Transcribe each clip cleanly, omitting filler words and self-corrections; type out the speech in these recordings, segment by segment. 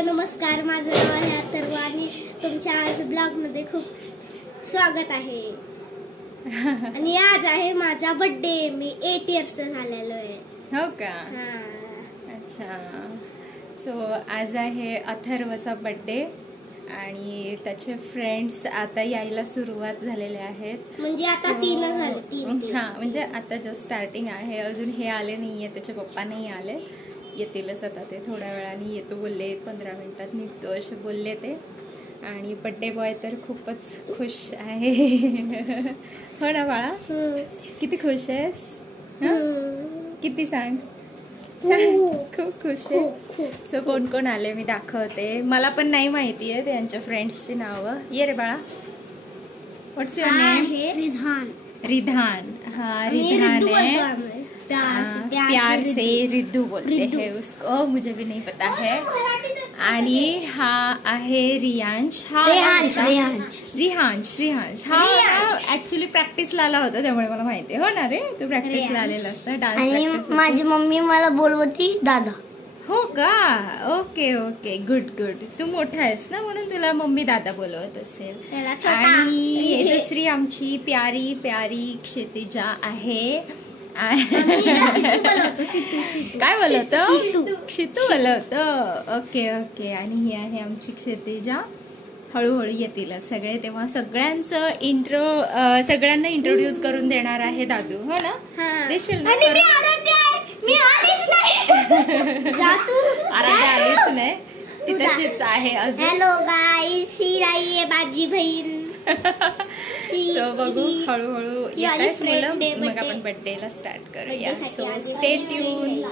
तर नमस्कार, माझं नाव आहे अथर्व आणि तुमच्या आज ब्लॉगमध्ये खूप स्वागत आहे. आणि आज आहे माझा बर्थडे. मी 8 इयर्सचा झालेलो आहे. हो का? अच्छा. सो आज आहे अथर्वचा बर्थडे आणि त्याचे फ्रेंड्स आता यायला सुरुवात झालेले आहेत. म्हणजे आता 3 झाले. हां, म्हणजे आता जस्ट स्टार्टिंग आहे. अजून हे आले नाहीये, त्याचे पप्पा नाही आले. येतीलच आता, ते थोड्या वेळाने येतो बोलले. 15 मिनिटात निघतो असे बोलले ते. आणि बर्थडे बॉय तर खूपच खुश आहे. हो ना बाळा? किती खुश आहेस? किती सांग? खूप खुश आहे. सो कोण कोण आले मी दाखवते. मला पण नाही माहिती आहे त्यांच्या फ्रेंड्सची नावं. ये रे बाळा. व्हॉट्स युअर नेम? रिधान. रिधान. हाँ, रिधान है. प्यार से रिद्धू बोलते हैं उसको. मुझे भी नहीं पता है. आणि हा आहे रियांश. रिहांश हा ऍक्च्युली प्रॅक्टिसला आला होता, त्यामुळे मला माहिती आहे. हो ना रे, तू प्रॅक्टिसला आलेला असता. डान्स. माझी मम्मी मला बोलवती दादा. हो का? Okay okay, good good. तू मोठा आहेस ना, म्हणून तुला मम्मी दादा बोलवत असेल. आणि दुसरी आमची प्यारी प्यारी क्षितिजा आहे. काय बोलवतो? क्षितू बोलवतो. Okay okay. आणि ही आहे आमची क्षितिजा. हळूहळू येतील सगळे, तेव्हा सगळ्यांचं सगळ्यांना इंट्रोड्यूस करून देणार आहे दादू. हो ना? देशील ना? आराध्या आलीच नाही, ती तशीच आहे. हॅलो गाईस, ही आहे माझी बहीण. बघू हळूहळू येतात मुलं, मग आपण बर्थडेला स्टार्ट करूया. So stay tune.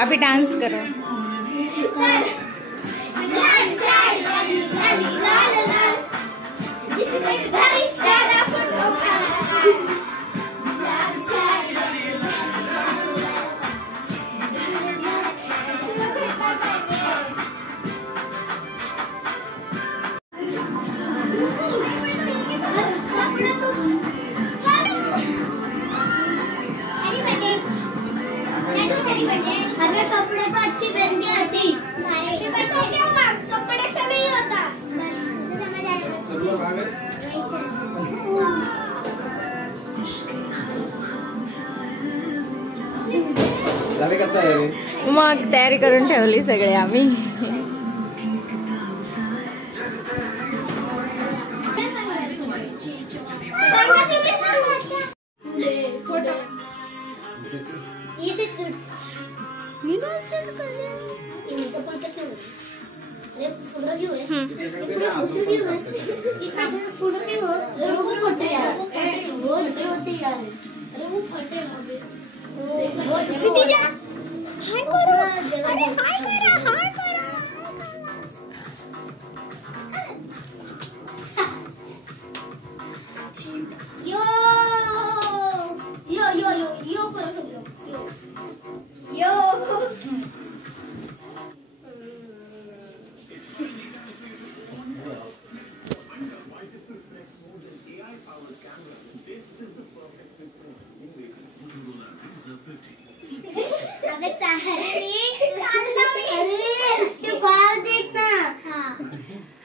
अभी डांस करो. कपड़े तो अच्छी पहन के आती, कपड़े से नहीं होता. मग तयारी करून ठेवली सगळे आम्ही.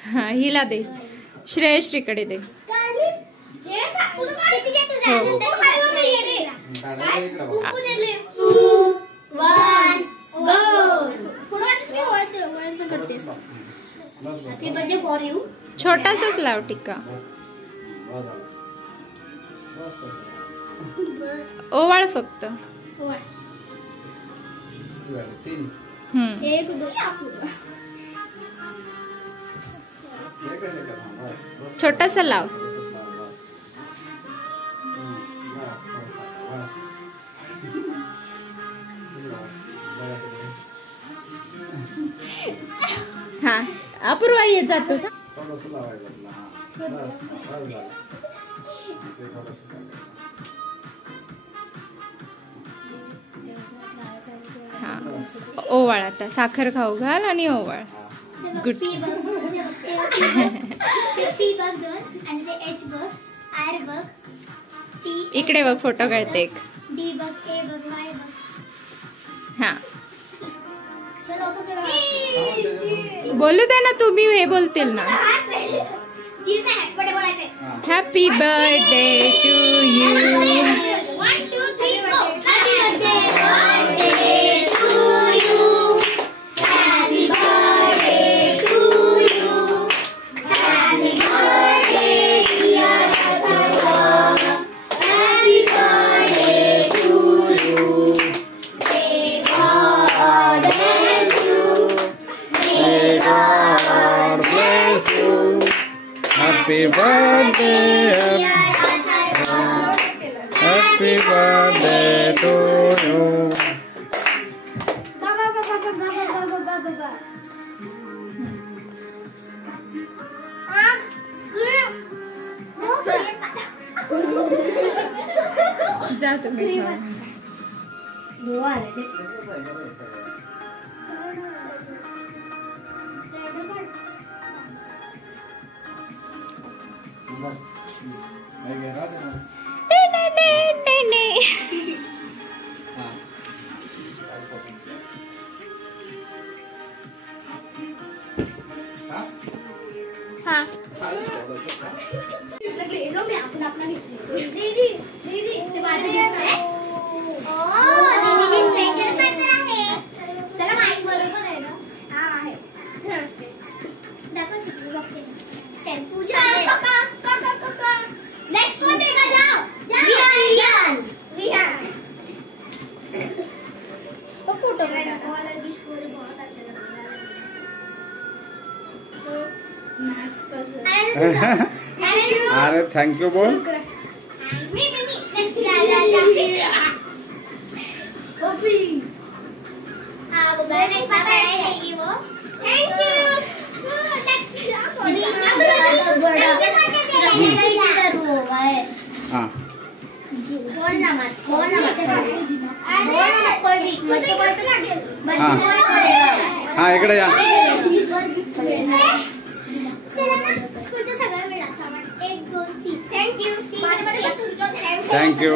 हाँ, हिला दे. श्रेयश्रीकडे दे. छोटासाच लाव टिक्का. ओवाळ फक्त. छोटासा लाव. हा, अपूर्वा येत जातो का? हा, ओवाळ. आता साखर खाऊ घाल आणि ओवाळ. गुड. इकडे बघ, फोटो काढते एक. डी बघ, ए बघ, वाय बघ. हा, चलो बोलू दे ना, तुम्ही हे बोलतील ना. चीज आहे बडे बोलायचे. Happy birthday to you. 1 2 3 go. Happy birthday to you. Happy birthday to you. Happy birthday dear Atharva. Happy birthday to you. May God bless you. May God bless you. Happy birthday, happy birthday to you. Baba. जा तुम्ही खाऊन. हाँ ले low मैं अपना अपना दीदी ते माझे gift आहे. दीदी स्पेशल काहीतरी आहे. त्याला माहित बरोबर आहे ना. हा आहे. दाखव किती बघते. पूजा काका नेक्स्ट वन देगा. जाओ विहान वो फोटो वाला गिफ्ट मुझे बहुत अच्छा लगा. Max puzzle. अरे थैंक यू बोल. मी नेक्स्ट हाँ वो बर्थडे पकड़ाएगी वो. Thank you. हाँ बोलना मत कोई भी मत कोई तो करेगा. हाँ इकडे या. तुझं सगळं मिळालं सामान. 1 2 3 थँक्यू. माझ्यामध्ये तुमचं थँक्यू.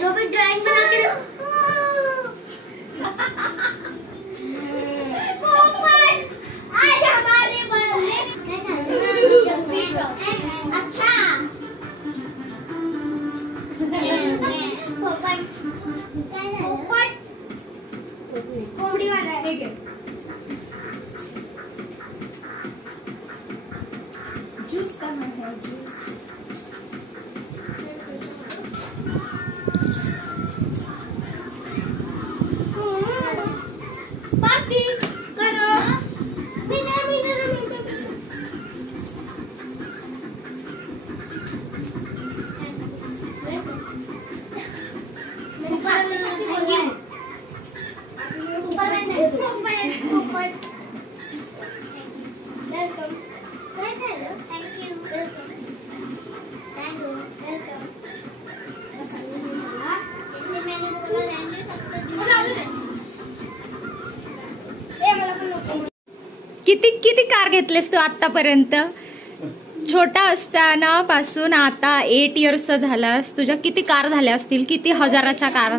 जो भी ड्राइंग बना के आज हमारे अच्छा कोंबडी वाला है. जूस कहाँ है? जूस पार्टी करो. किती किती कार घेतलेस तू आतापर्यंत? छोटा असताना पासून आता 8 इयर्सचा झालास, तुझ्या किती कार झाल्या असतील? किती हजाराच्या कार?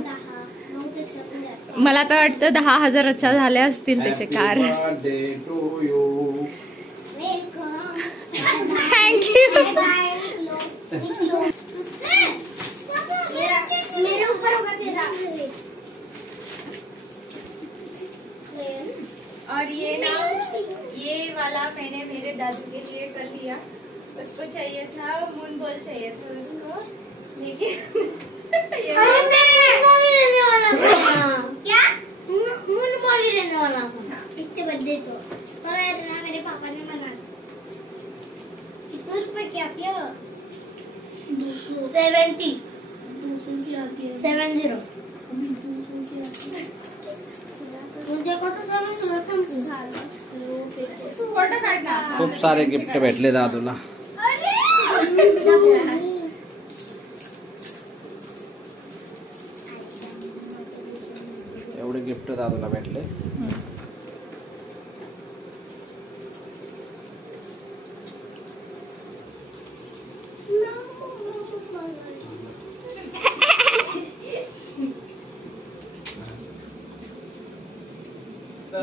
मला तर वाटतं 10,000च्या झाल्या असतील त्याचे कार. थँक्यू. मेरे ऊपर होगा तेरा. और ये ना, ये वाला मैंने मेरे दादू के लिए कर लिया. उसको चाहिए था मून बॉल चाहिए तो उसको लेकिन रहने वाला था. क्या मून बॉल रहने वाला था. इससे बर्थडे तो ना मेरे पापा ने मना. कितने रुपए क्या किया? 70 200 क्या किया? 70 खूप सारे गिफ्ट भेटले दादूला. एवढे गिफ्ट दादूला भेटले.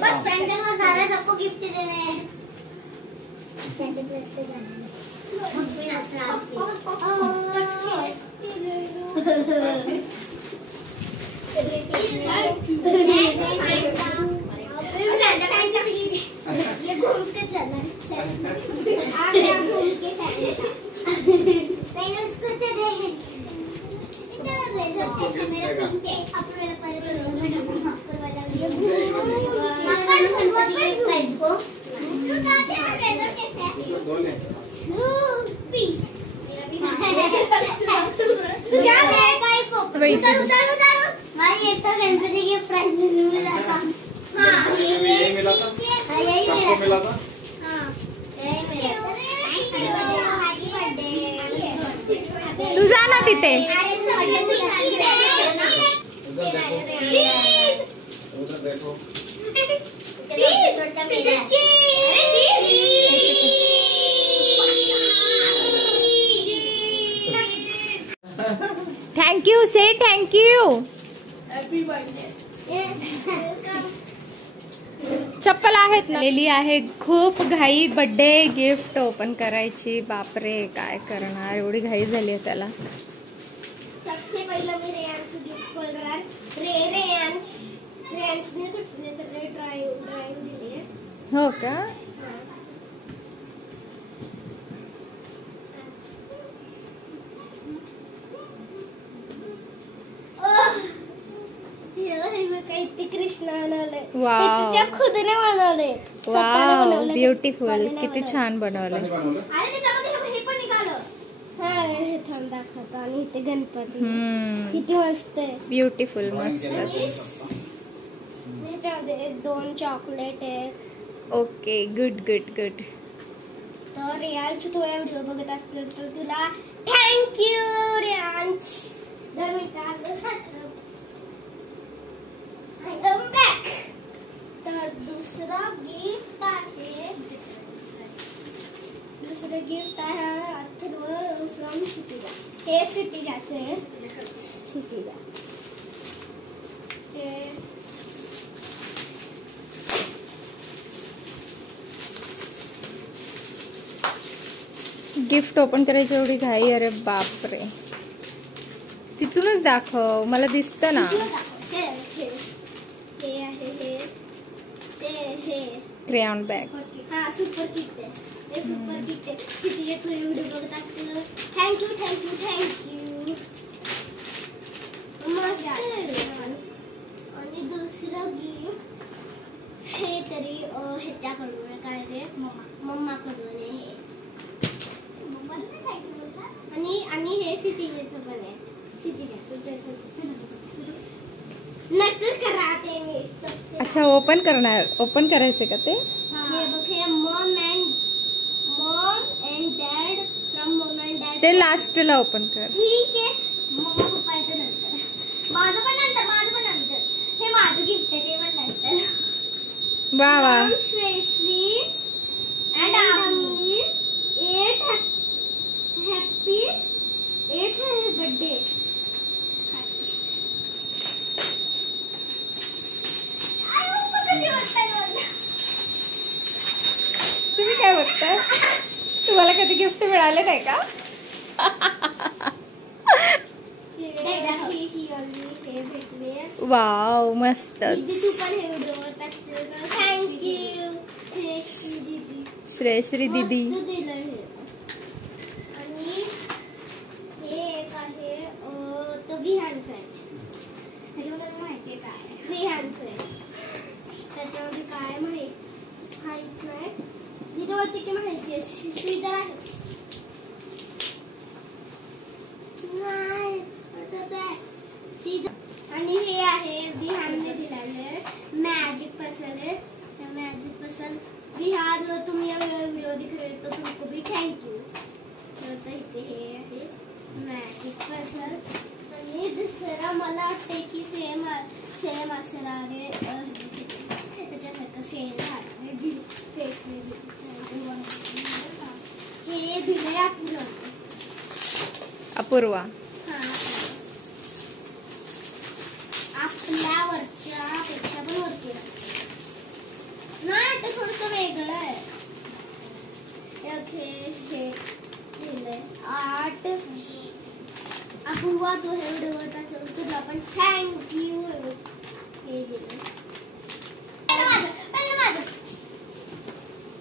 बस फ्रेंड को सारे सबको गिफ्ट देने हैं. ये घूम के चला पहले उसको तो दे. गणपति के प्राइज मिला था. हाँ यही मिला था. सबको मिला था. हाँ यही मिला. तू जा ना तिथे. Thank you say thank you. चप्पल आहेत ना लिहिली आहे. खूप घाई बर्थडे गिफ्ट ओपन करायची. बापरे काय करणार, एवढी घाई झाली आहे त्याला. सबसे पहिला मी रेयांश गिफ्ट करणार. रेयांशने कसले तर ड्राइंग दिली आहे. हो का. कृष्ण बनवलंय. वाव. तिच्या खुदने बनवलंय. Wow beautiful. किती छान बनवलंय. अरे त्याच्यामध्ये हे पण निघालं. हा हे थांब दाखवतो. आणि इथे गणपती किती मस्त आहे. ब्युटिफुल मस्त. त्याच्यामध्ये 2 चॉकलेट आहे. Okay good good good. तर रियांश तू या व्हिडिओ बघत असतील तर तुला थँक्यू रियांश. 2 मिनिटं. तर दुसरं गिफ्ट आहे अथर्व फ्रॉम सिटीला. हे सिटीजाचे आहे. सिटीला गिफ्ट ओपन करायची एवढी घाई. अरे बापरे. तिथूनच दाखव मला दिसतं ना. Crayon bag. हा सुपर किट आहे. हे सुपर किट आहे. सिटी तू व्हिडिओ बघत असतील थँक्यू. आणि दुसरं गिफ्ट हे तरी ह्याच्याकडून काय रे मम्माकडून आहे. आणि हे सिटीचं पण आहे. नक्की कराटे मी. अच्छा ओपन करायचे का ते. हे बघ हे Maugham and dad from Maugham and dad. ते लास्टला ओपन कर. ठीक आहे. मम्मा पप्पाचं नंतर. माझं पण नंतर. हे माझं गिफ्ट आहे ते पण नंतर. वा वा. श्रेयश्री अँड आम्ही 8 हॅपी 8 बर्थडे. तुम्ही काय बघताय. तुम्हाला कधी गिफ्ट मिळाले नाही का. वाव मस्तच. थँक्यू श्रेयश्री दीदी. आणि हे एक आहे तो विहानचं आहे. त्याच्यामध्ये माहिती आहे काय विहानचं आहे. त्याच्यामध्ये काय माहित नाही. तिथवरती की माहिती आहे. सीझर आहे. नाही सीझर आणि हे आहे विहानने दिलेले मैजिक पजल है। मैजिक पजल विहान तुम ये वीडियो दिख रहे तो तुमको भी थैंक यू। तो इथे हे आहे मैजिक पजल आणि दुसरा मला वाटते की सेम असणार आहे त्याच्यासारखं सेम आहे हे दिले अपूर्वा आपल्या वरच्या पेक्षा पण वरती नाही ते थोडंसं वेगळं आहे। हे दिलंय 8 अपूर्वा तू हे व्हिडिओ बघत तुला पण थँक्यू हे दिलं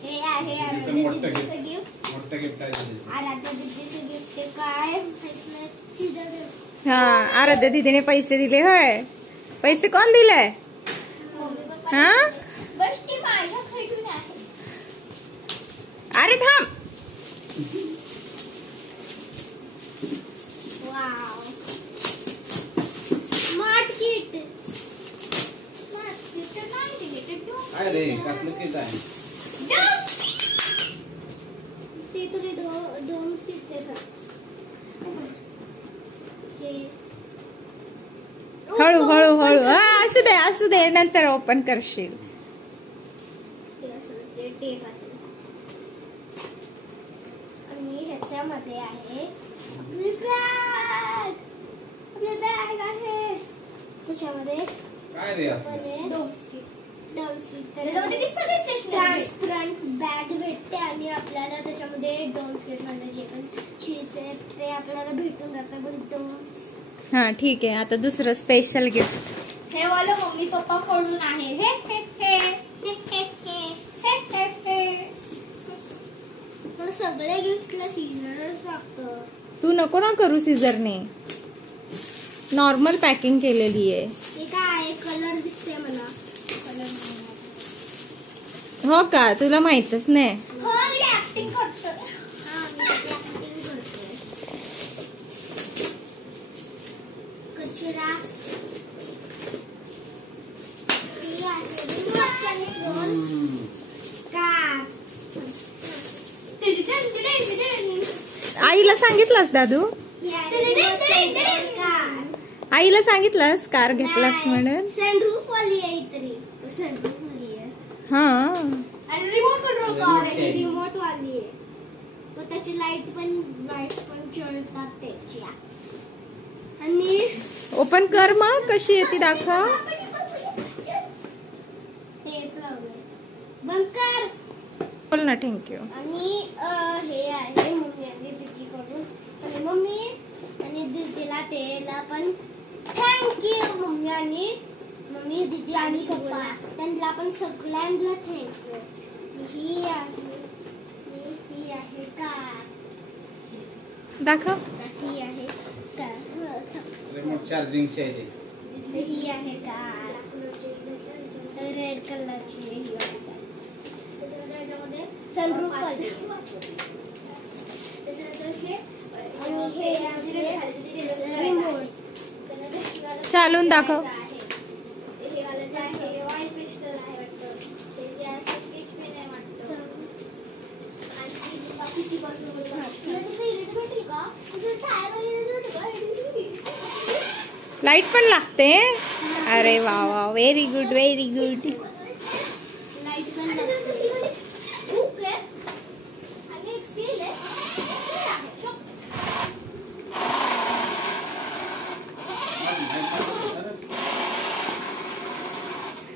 हे आहे आराध्याचं गिफ्ट मोठं गिफ्ट आहे आराध्याचं गिफ्ट काय माहित नाही सीधा हा आराध्या दीदीने पैसे दिले होय पैसे कोण दिले मम्मी पप्पा हा बस ती माझ्या खडून आहे। अरे थांब वाव स्मार्ट किट नाही दिले काय रे कसलं किट आहे ते तुझे दोन किट त्याचा हे हळू हळू हळू हा असू दे नंतर ओपन करशील टेप असेल आणि ह्याच्यामध्ये आहे आपली बॅग आहे त्याच्यामध्ये काय रे असं त्याच्यामध्ये सगळी स्टेशनरी ट्रान्सपरंट बॅग भेटते आणि आपल्याला त्याच्यामध्ये डोम्स किट म्हणजे जे पण चीज आहे ते आपल्याला भेटून जातं पण डोम्स। हा ठीक आहे आता दुसरं स्पेशल गिफ्ट हे वाला मम्मी पप्पा कडून आहे हे हे हे हे हे हे हे हे मला सगळे गिफ्टला सीजनच लागतं। तू नको ना करू सीझरने नॉर्मल पॅकिंग केलेली आहे। हे काय आहे कलर दिसते मला कलर हो का तुला माहितच नाही हो मी ऍक्टिंग करतो हां मी ऍक्टिंग करते कचरा हे आहे का आईला सांगितलंस दादू आईला सांगितलंस कार घेतलास म्हणून सनरूफ वाली आहे तरी सनरूफ वाली आहे हा आणि रिमोट कंट्रोल कार आहे रिमोट वाली आहे मग त्याची लाईट पण चळतात त्याच्या आणि ओपन कर मग कशी येते दाखव टेप लावले बंद कर बोल ना थँक्यू आणि हे आहे मम्मी आणि दीदीकडून आणि मम्मी आणि दीदीला त्याला पण थँक्यू मम्मी दीदी आणि पप्पा त्यांना पण सगळ्यांना थँक्यू। ही आहे कार दाखव ही आहे कार रिमोट चार्जिंग ची आहे ही आहे कार रेड कलरची ही आहे कार त्याच्यामध्ये सनरूफ आहे आणि हे आहे रिमोट चालून दाखव हे वाला जे आहे ऑइल पेस्टर आहे वाटतं ते जे आहे स्केच पेन आहे वाटतं आणि बाकी ती बाजू का लाईट पण लागते अरे वा वा व्हेरी गुड लाईट पण लागते बुक आहे आणि एक स्केल आहे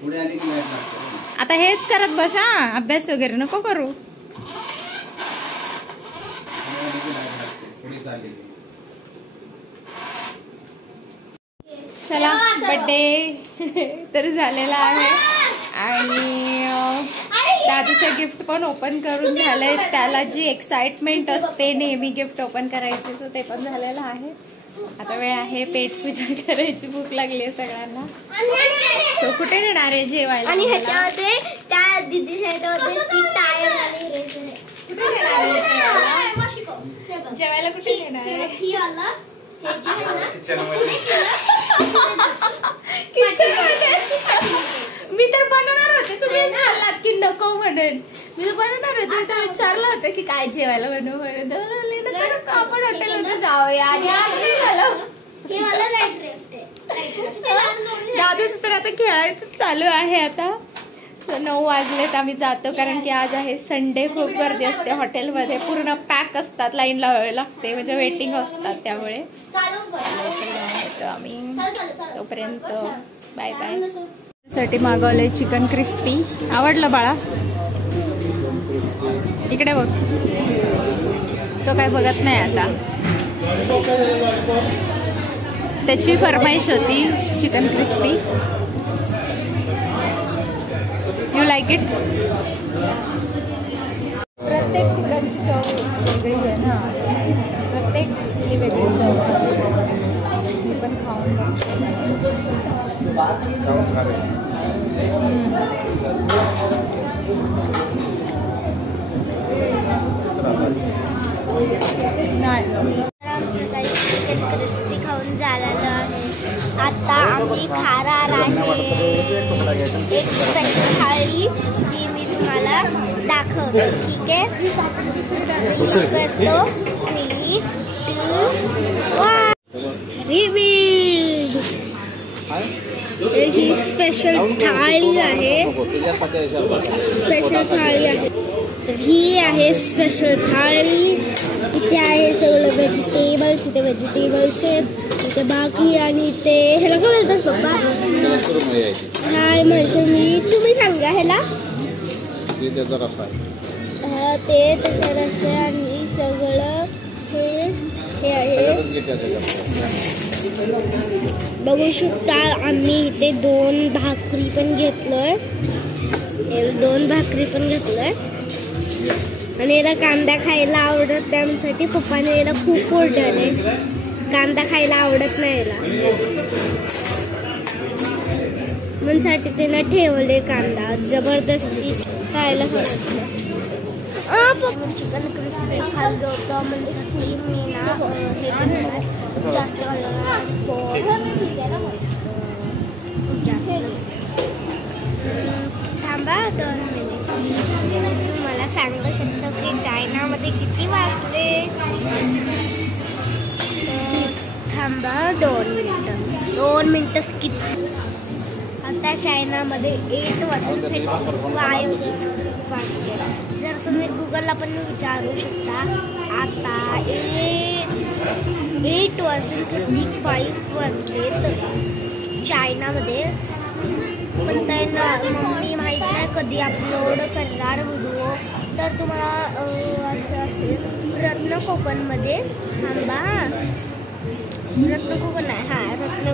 पुढे आली की लाईट लागते आता हेच करत बसा अभ्यास वगैरे नको करू पुढे चालली चला बर्थडे तर झालेला आहे आणि दादूचं गिफ्ट पण ओपन करून झालंय त्याला जी एक्साइटमेंट असते नेहमी गिफ्ट ओपन करायची सो ते पण झालेलं आहे आता वेळ आहे पेट पूजा करायची भूक लागली आहे सगळ्यांना सो कुठे नेणार आहे जेवायला आणि ह्याच्यामध्ये त्या दीदीच्या टायर जेवायला कुठे नेणार आहे ही आला हे जे आहे ना मी तर बनवणार होते, तुम्ही म्हणालात की नको म्हणून. मी तर बनवणार होते, मी तर विचारलं होतं की काय जेवायला बनवू म्हणून. आपण हॉटेलमध्ये जाऊया आणि आज नाही झालं. दादाच तर आता खेळायचं चालू आहे. आता 9 वाजलेत, आम्ही जातो कारण की आज आहे संडे. खूप गर्दी असते हॉटेलमध्ये, पूर्ण पॅक असतात, लाईन लावावी लागते, म्हणजे वेटिंग असतात. त्यामुळे आम्ही तोपर्यंत बाय बाय. साठी मागवलंय चिकन क्रिस्पी. आवडलं बाळा? इकडे बघ, तो काय बघत नाही आता. त्याची फरमाईश होती chicken crispy. You like it? प्रत्येक ठिकाणची चव वेगळी आहे ना, प्रत्येक वेगळी चव. मी पण खाऊन नाही. चिकन क्रिस्पी खाऊन झालेलं आहे. आता आम्ही खाणार आहे एक स्पेशल थाळी, ती मी तुम्हाला दाखवते. ठीक आहे, करतो 3, 2, 1. रिव्हील. ही स्पेशल थाळी आहे, स्पेशल थाळी आहे. तर ही आहे स्पेशल थाळी. इथे आहे सगळं व्हेजिटेबल्स, इथे व्हेजिटेबल्स आहेत, इथे भाकरी आणि इथे ह्याला काय बोलतात पप्पा? हाय म्हैसूर मी. तुम्ही सांगा ह्याला. ते त्याचा रस्सा आणि सगळं हे आहे. बघू शकता आम्ही इथे 2 भाकरी पण घेतलोय, 2 भाकरी पण घेतलोय. आणि याला कांदा खायला आवडत, त्यासाठी पप्पाने याला खूप ऑर्डर आहे. कांदा खायला आवडत नाही याला, म्हणून त्यानं ठेवले कांदा. जबरदस्ती खायला आवडत नाही. चिकन क्रिस्पी खाल्लं होतं, म्हणून मी ना हे जास्त थांबा 2 मिनिट. तुम्हाला सांगू शकतो की चायनामध्ये किती वाजले. थांबा 2 मिनिटं स्किप. आता चायनामध्ये 8 वाजून 55 वाजले. जर तुम्ही गुगलला पण विचारू शकता. आता 8 वाजून 35 वाजले चायनामध्ये. पण त्यांना मम्मी माहीत नाही कधी अपलोड करणार व्हिडिओ. तर तुम्हाला असं असेल रत्न कोकणमध्ये. थांबा, रत्न कोकण आहे. हां, रत्न